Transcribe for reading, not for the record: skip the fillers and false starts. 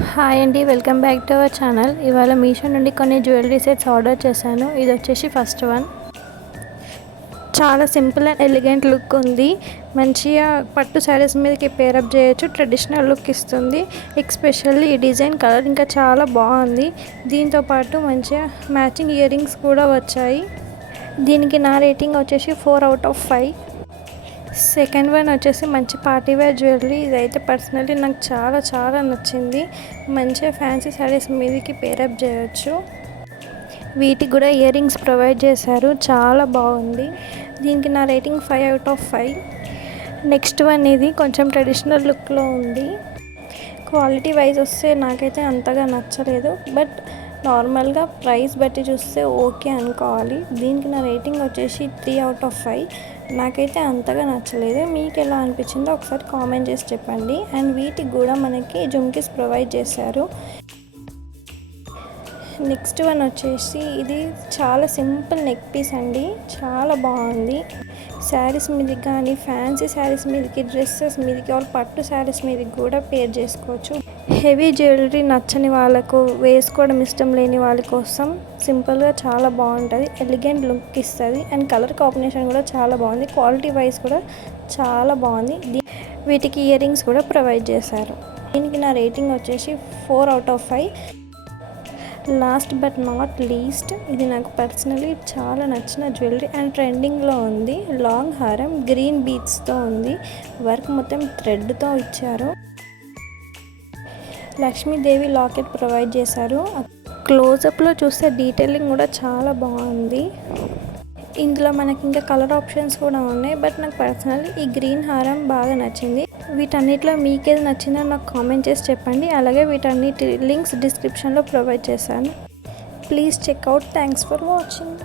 Hi అండి, welcome back to our channel. ఇవాళ మీషో నుండి కొన్ని జ్యువెలరీ సెట్స్ ఆర్డర్ చేశాను. ఇది వచ్చేసి ఫస్ట్ వన్. చాలా సింపుల్ అండ్ ఎలిగెంట్ లుక్ ఉంది. మంచిగా పట్టు శారీస్ మీదకి పేరప్ చేయొచ్చు. ట్రెడిషనల్ లుక్ ఇస్తుంది. ఎక్స్పెషల్లీ ఈ డిజైన్ కలర్ ఇంకా చాలా బాగుంది. దీంతోపాటు మంచిగా మ్యాచింగ్ ఇయర్ రింగ్స్ కూడా వచ్చాయి. దీనికి నా రేటింగ్ వచ్చేసి 4/5. సెకండ్ వన్ వచ్చేసి మంచి పార్టీవేర్ జ్యువెలరీ. ఇదైతే పర్సనలీ నాకు చాలా నచ్చింది. మంచిగా ఫ్యాన్సీ శారీస్ మీదకి పేరప్ చేయొచ్చు. వీటికి కూడా ఇయర్ రింగ్స్ ప్రొవైడ్ చేశారు. చాలా బాగుంది. దీనికి నా రేటింగ్ 5/5. నెక్స్ట్ వన్ ఇది కొంచెం ట్రెడిషనల్ లుక్లో ఉంది. క్వాలిటీ వైజ్ వస్తే నాకైతే అంతగా నచ్చలేదు. బట్ నార్మల్గా ప్రైస్ బట్టి చూస్తే ఓకే అనుకోవాలి. దీనికి నా రేటింగ్ వచ్చేసి 3/5. నాకైతే అంతగా నచ్చలేదు. మీకు ఎలా అనిపించిందో ఒకసారి కామెంట్ చేసి చెప్పండి. అండ్ వీటికి కూడా మనకి జుమ్కీస్ ప్రొవైడ్ చేశారు. నెక్స్ట్ వన్ వచ్చేసి ఇది చాలా సింపుల్ నెక్ పీస్ అండి. చాలా బాగుంది. శారీస్ మీదకి కానీ ఫ్యాన్సీ శారీస్ మీదకి, డ్రెస్సెస్ మీదకి, వాళ్ళు పట్టు శారీస్ మీదకి కూడా పేర్ చేసుకోవచ్చు. హెవీ జ్యువెలరీ నచ్చని వాళ్ళకు, వేసుకోవడం ఇష్టం లేని వాళ్ళ కోసం సింపుల్గా చాలా బాగుంటుంది. ఎలిగెంట్ లుక్ ఇస్తుంది. అండ్ కలర్ కాంబినేషన్ కూడా చాలా బాగుంది. క్వాలిటీ వైజ్ కూడా చాలా బాగుంది. వీటికి ఇయర్ రింగ్స్ కూడా ప్రొవైడ్ చేశారు. దీనికి నా రేటింగ్ వచ్చేసి 4/5. లాస్ట్ బట్ నాట్ లీస్ట్, ఇది నాకు పర్సనలీ చాలా నచ్చిన జ్యువెలరీ అండ్ ట్రెండింగ్లో ఉంది. లాంగ్ హారం గ్రీన్ బీడ్స్తో ఉంది. వర్క్ మొత్తం థ్రెడ్తో ఇచ్చారు. లక్ష్మీదేవి లాకెట్ ప్రొవైడ్ చేశారు. క్లోజప్లో చూస్తే డీటెయిలింగ్ కూడా చాలా బాగుంది. ఇందులో మనకి ఇంకా కలర్ ఆప్షన్స్ కూడా ఉన్నాయి. బట్ నాకు పర్సనల్లీ ఈ గ్రీన్ హారం బాగా నచ్చింది. వీటన్నిటిలో మీకేది నచ్చిందో నాకు కామెంట్ చేసి చెప్పండి. అలాగే వీటన్నిటి లింక్స్ డిస్క్రిప్షన్లో ప్రొవైడ్ చేశాను. Please check out. Thanks for watching.